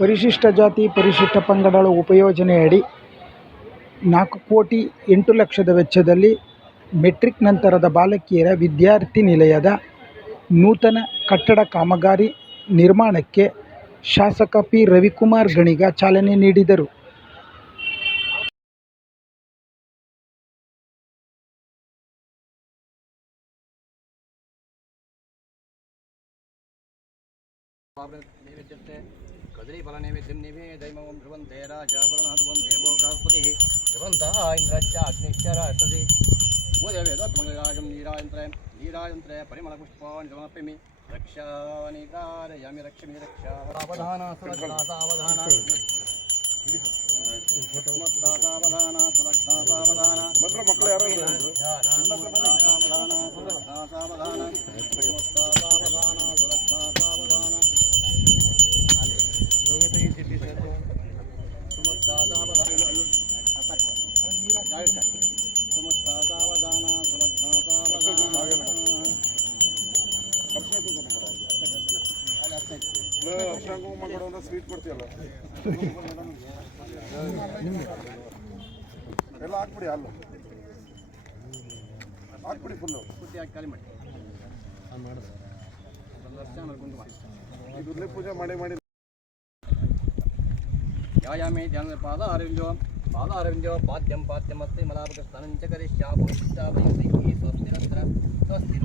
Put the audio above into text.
ಪರಿಶಿಷ್ಟ ಜಾತಿ ಪರಿಶಿಷ್ಟ ಪಂಗಡಗಳ ಉಪಯೋಜನೆಯಡಿ 4,08,00,000 ವೆಚ್ಚದಲ್ಲಿ ಮೆಟ್ರಿಕ್ ನಂತರದ ಬಾಲಕಿಯರ ವಿದ್ಯಾರ್ಥಿ ನಿಲಯದ ನೂತನ ಕಟ್ಟಡ ಕಾಮಗಾರಿ ನಿರ್ಮಾಣಕ್ಕೆ ಶಾಸಕ ಪಿ. ರವಿಕುಮಾರ್ ಗಣಿಗ ಚಾಲನೆ ನೀಡಿದರು. कदलीफल नैवेद्यं निवेदयामः ध्रुवन्ते राजा वरुणः ध्रुवं देवो बृहस्पतिः ध्रुवन्तः इन्द्रश्च अग्निश्च राजसि भूदेवेदोत्मङ्गलाजं नीराजन्त्रे परिमलपुष्पाणि समर्पयामि रक्षानि कारयामि रक्षामि रक्षा सावधान सुरक्षा सावधान सावधान सुरक्षा सावधान मंत्र मಕ್ಕಳು ಯಾರು सावधान सुरक्षा सावधान सावधान सुरक्षा सावधान ಸ್ವೀಟ್ ಕೊಡ್ತೀಯಲ್ಲ ಎಲ್ಲ ಹಾಕ್ಬಿಡಿ ಅಲ್ಲ ಹಾಕ್ಬಿಡಿ ಫುಲ್ಲು ಖಾಲಿ ಮಾಡಿ ದುರ್ಲೆ ಪೂಜೆ ಮಾಡಿ ಮಾಡಿ यायामे ध्यान पादारविंदो पाद्यमस्ति मलापकस्थानं च करिष्यामि स्वस्ति नत्र स्वस्ति